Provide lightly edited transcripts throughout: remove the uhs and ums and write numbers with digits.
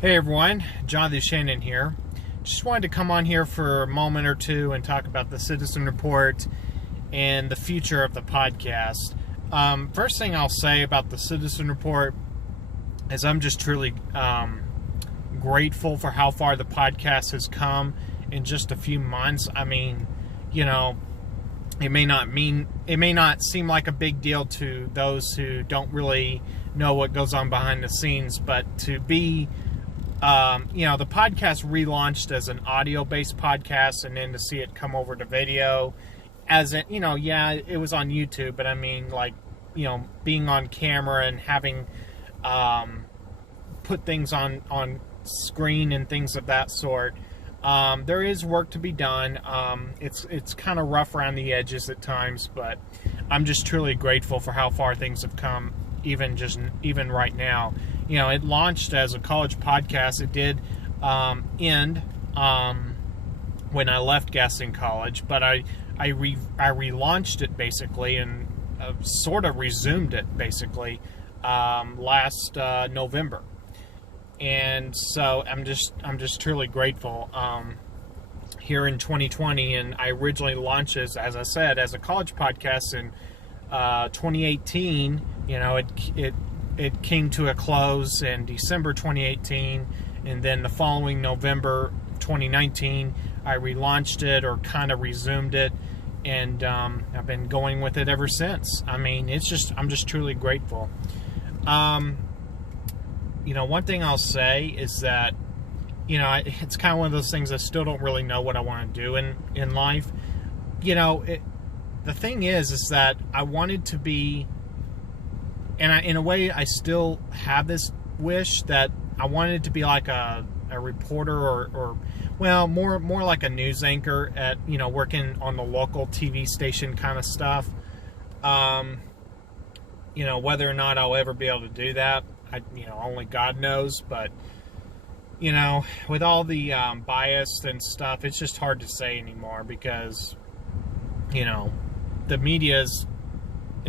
Hey everyone, Jonathan Shannon here. Just wanted to come on here for a moment or two and talk about the Citizen Report and the future of the podcast. First thing I'll say about the Citizen Report is I'm just truly grateful for how far the podcast has come in just a few months. I mean, it may not seem like a big deal to those who don't really know what goes on behind the scenes, but to be the podcast relaunched as an audio-based podcast, and then to see it come over to video, as it, it was on YouTube, but I mean, being on camera and having put things on screen and things of that sort. There is work to be done. It's kind of rough around the edges at times, but I'm just truly grateful for how far things have come. Even right now, it launched as a college podcast. It did end when I left Gaston College, but I relaunched it basically and sort of resumed it basically last November, and so I'm just truly grateful here in 2020. And I originally launched as I said, as a college podcast in 2018. It came to a close in December 2018, and then the following November 2019 I relaunched it, or kind of resumed it, and I've been going with it ever since. I mean, I'm just truly grateful. One thing I'll say is that it's kind of one of those things I still don't really know what I want to do in life. The thing is that I wanted to be, and in a way I still have this wish that I wanted to be like a reporter or more like a news anchor at, working on the local TV station kind of stuff. Whether or not I'll ever be able to do that, only God knows. But, with all the bias and stuff, it's just hard to say anymore because, the media is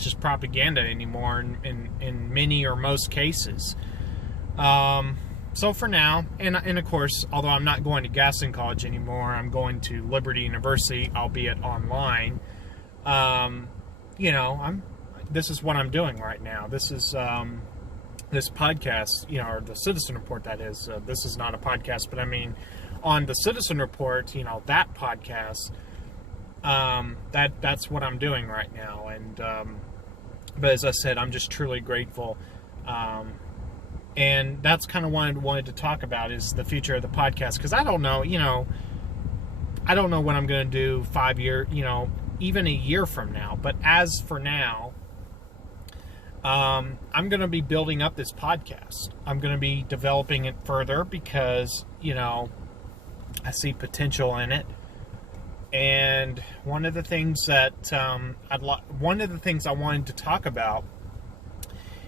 just propaganda anymore in many or most cases. So for now, and of course, although I'm not going to Gaston College anymore, I'm going to Liberty University, albeit online. This is what I'm doing right now. This is this podcast, or the Citizen Report, that is. This is not a podcast, but I mean, on the Citizen Report, that podcast. That's what I'm doing right now, and but as I said, I'm just truly grateful, and that's kind of what I wanted to talk about, is the future of the podcast, because I don't know, I don't know what I'm going to do 5 years, even a year from now. But as for now, I'm going to be building up this podcast. I'm going to be developing it further because I see potential in it. And one of the things that one of the things I wanted to talk about,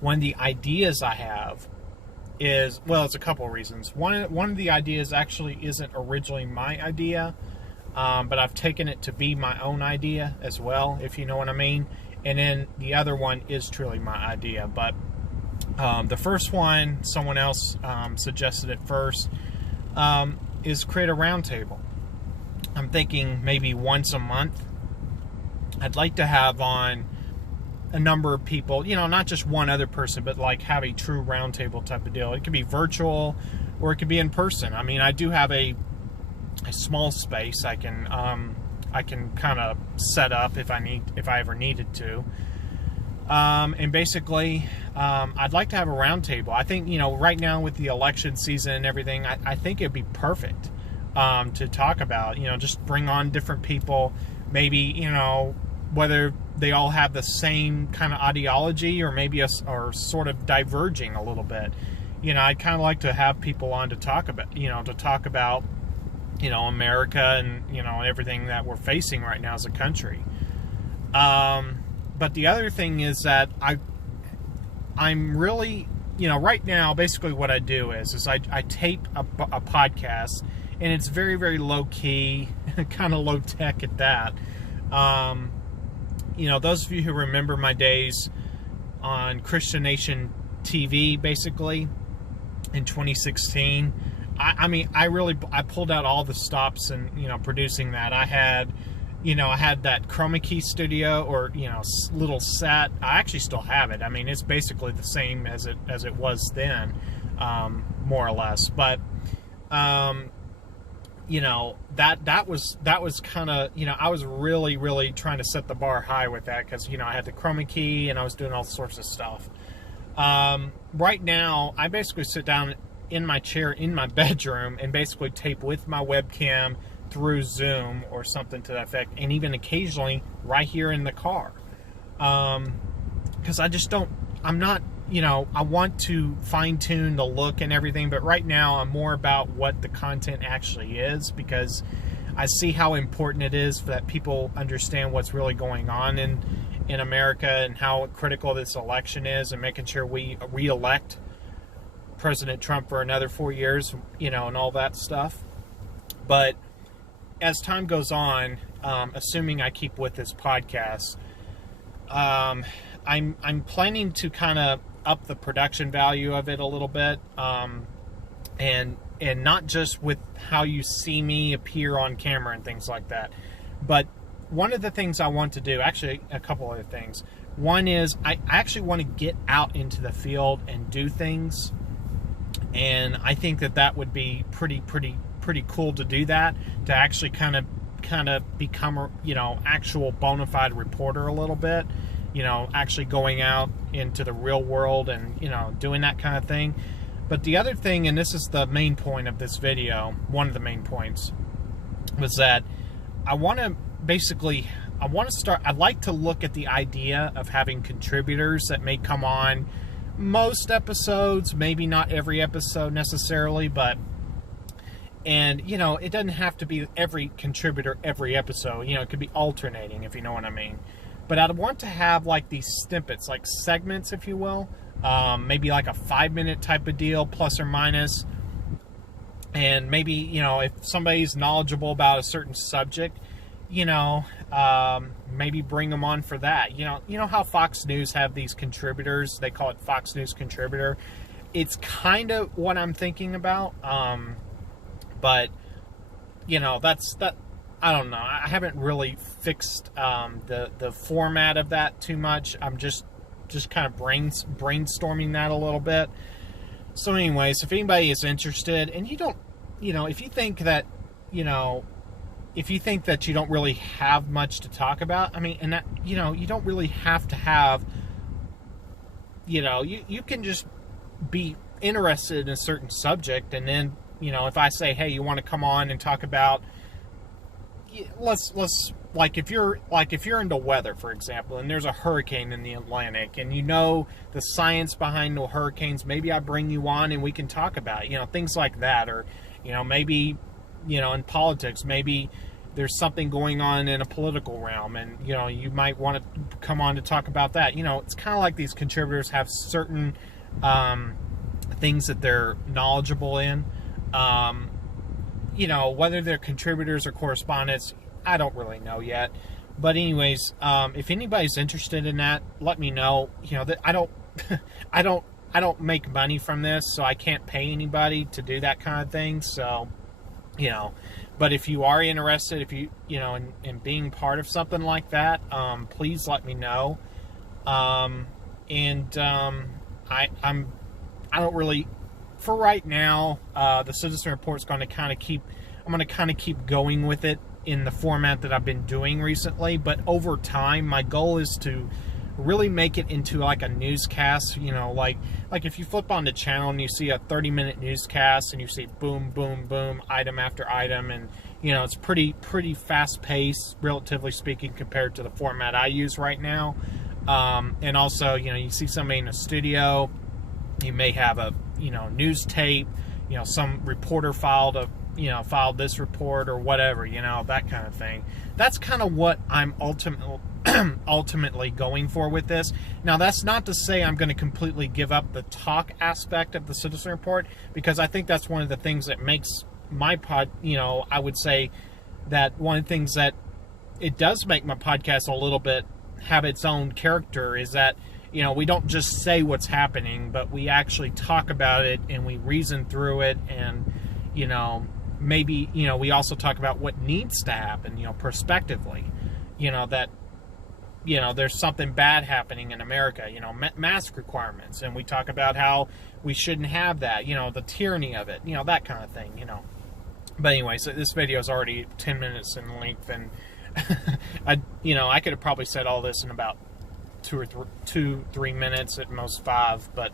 one of the ideas I have is, it's a couple of reasons. One of the ideas actually isn't originally my idea, but I've taken it to be my own idea as well, if you know what I mean. And then the other one is truly my idea. But the first one, someone else suggested it first, is create a roundtable. I'm thinking maybe once a month. I'd like to have on a number of people, not just one other person, but like have a true roundtable type of deal. It could be virtual or it could be in person. I mean, I do have a small space I can kind of set up if I ever needed to. And basically, I'd like to have a roundtable. I think, right now with the election season and everything, I think it'd be perfect to talk about. Just bring on different people, maybe, whether they all have the same kind of ideology or maybe are sort of diverging a little bit. I'd kind of like to have people on to talk about, America and, everything that we're facing right now as a country. But the other thing is that I'm really, right now, basically what I do is I tape a podcast, and it's very, very low key, kind of low tech at that. Those of you who remember my days on Christian Nation TV, basically, in 2016. I mean, I pulled out all the stops and, producing that. I had that Chroma Key studio, or, little set. I actually still have it. I mean, it's basically the same as it was then, more or less. But, that was kind of, I was really, really trying to set the bar high with that, because, I had the Chroma Key and I was doing all sorts of stuff. Right now, I basically sit down in my chair in my bedroom and basically tape with my webcam through Zoom or something to that effect, and even occasionally right here in the car, because I'm not, I want to fine-tune the look and everything, but right now I'm more about what the content actually is, because I see how important it is that people understand what's really going on in America, and how critical this election is, and making sure we re-elect President Trump for another 4 years, and all that stuff. But as time goes on, assuming I keep with this podcast, I'm planning to kind of up the production value of it a little bit, and not just with how you see me appear on camera and things like that, but one of the things I want to do, actually a couple other things. One is I actually want to get out into the field and do things, and I think that would be pretty cool to do that, to actually kind of become a, actual bona fide reporter a little bit, actually going out into the real world and, doing that kind of thing. But the other thing, and this is the main point of this video, one of the main points, was that I'd like to look at the idea of having contributors that may come on most episodes, maybe not every episode necessarily, but, and, it doesn't have to be every contributor every episode, it could be alternating, if you know what I mean. But I'd want to have like these snippets, like segments, if you will, maybe like a 5-minute type of deal, plus or minus. And maybe, if somebody's knowledgeable about a certain subject, maybe bring them on for that. You know how Fox News have these contributors? They call it Fox News Contributor. It's kind of what I'm thinking about. But, I don't know. I haven't really fixed the format of that too much. I'm just kind of brainstorming that a little bit. So anyways, if anybody is interested, and you don't, if you think that, if you think that you don't really have much to talk about, I mean, and that, you don't really have to have, you can just be interested in a certain subject, and then, if I say, hey, you want to come on and talk about, let's like if you're into weather, for example, and there's a hurricane in the Atlantic, and the science behind the hurricanes, maybe I bring you on and we can talk about it, things like that. Or maybe in politics, maybe there's something going on in a political realm, and you might want to come on to talk about that. It's kind of like these contributors have certain things that they're knowledgeable in. Whether they're contributors or correspondents, I don't really know yet. But anyways, if anybody's interested in that, let me know. That I don't make money from this, so I can't pay anybody to do that kind of thing. So, but if you are interested, if you, in being part of something like that, please let me know. I don't really, for right now, the Citizen Report's going to kind of keep going with it in the format that I've been doing recently. But over time, my goal is to really make it into like a newscast. Like if you flip on the channel and you see a 30-minute newscast, and you see boom, boom, boom, item after item, and it's pretty fast-paced, relatively speaking, compared to the format I use right now. And also, you see somebody in a studio, you may have a news tape, some reporter filed this report or whatever, that kind of thing. That's kind of what I'm ultimately going for with this. Now, that's not to say I'm going to completely give up the talk aspect of the Citizen Report, because I think that's one of the things that makes my I would say that one of the things that it does make my podcast a little bit have its own character is that you know, we don't just say what's happening, but we actually talk about it and we reason through it. And, you know, maybe, you know, we also talk about what needs to happen, you know, prospectively, you know, that, you know, there's something bad happening in America, you know, mask requirements. And we talk about how we shouldn't have that, you know, the tyranny of it, you know, that kind of thing, you know. But anyway, so this video is already 10 minutes in length, and I could have probably said all this in about 2-3 minutes, at most 5. But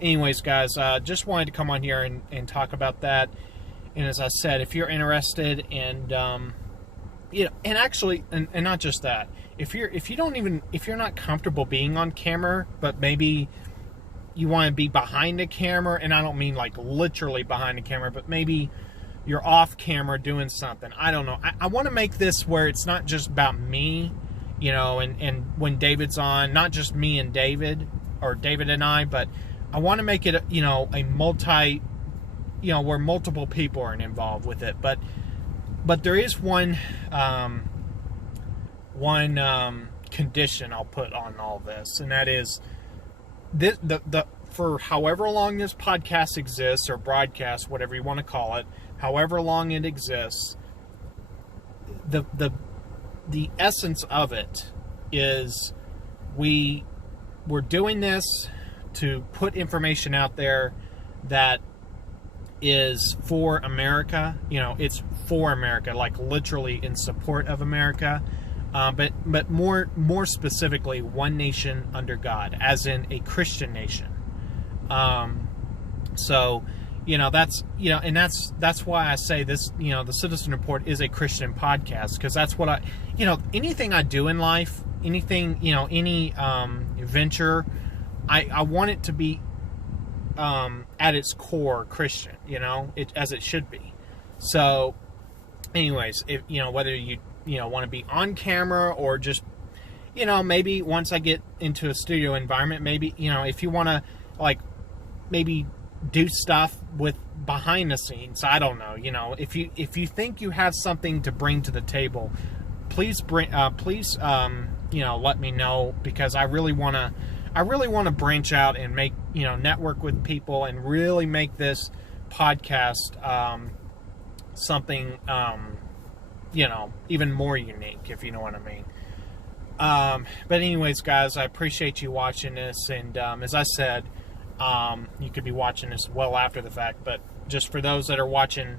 anyways, guys, just wanted to come on here and talk about that. And as I said, if you're interested, and you know, and actually, and not just that, if you're not comfortable being on camera, but maybe you want to be behind the camera, and I don't mean like literally behind the camera, but maybe you're off camera doing something. I don't know. I want to make this where it's not just about me, you know, and when David's on, not just me and David, or David and I, but I want to make it, you know, a multi, you know, where multiple people are involved with it. But there is one condition I'll put on all this, and that is this, for however long this podcast exists, or broadcast, whatever you want to call it, however long it exists, the essence of it is we're doing this to put information out there that is for America. You know, it's for America, like literally in support of America, but more specifically, one nation under God, as in a Christian nation. So, you know, that's, you know, and that's why I say this, you know, the Citizen Report is a Christian podcast, because that's what you know, anything I do in life, anything, you know, any venture, I want it to be at its core Christian, you know, as it should be. So anyways, if, you know, whether you know, want to be on camera, or just, you know, maybe once I get into a studio environment, maybe, you know, if you want to, like, maybe do stuff with behind the scenes, I don't know, you know, if you think you have something to bring to the table, please you know, let me know, because I really want to branch out and make, you know, network with people, and really make this podcast something, you know, even more unique, if you know what I mean. But anyways, guys, I appreciate you watching this, and as I said, you could be watching this well after the fact, but just for those that are watching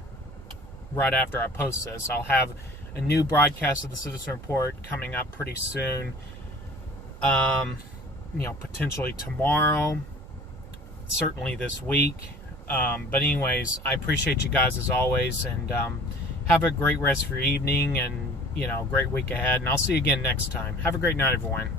right after I post this, I'll have a new broadcast of the Citizen Report coming up pretty soon. You know, potentially tomorrow, certainly this week. But anyways, I appreciate you guys as always, and have a great rest of your evening, and, you know, great week ahead, and I'll see you again next time. Have a great night, everyone.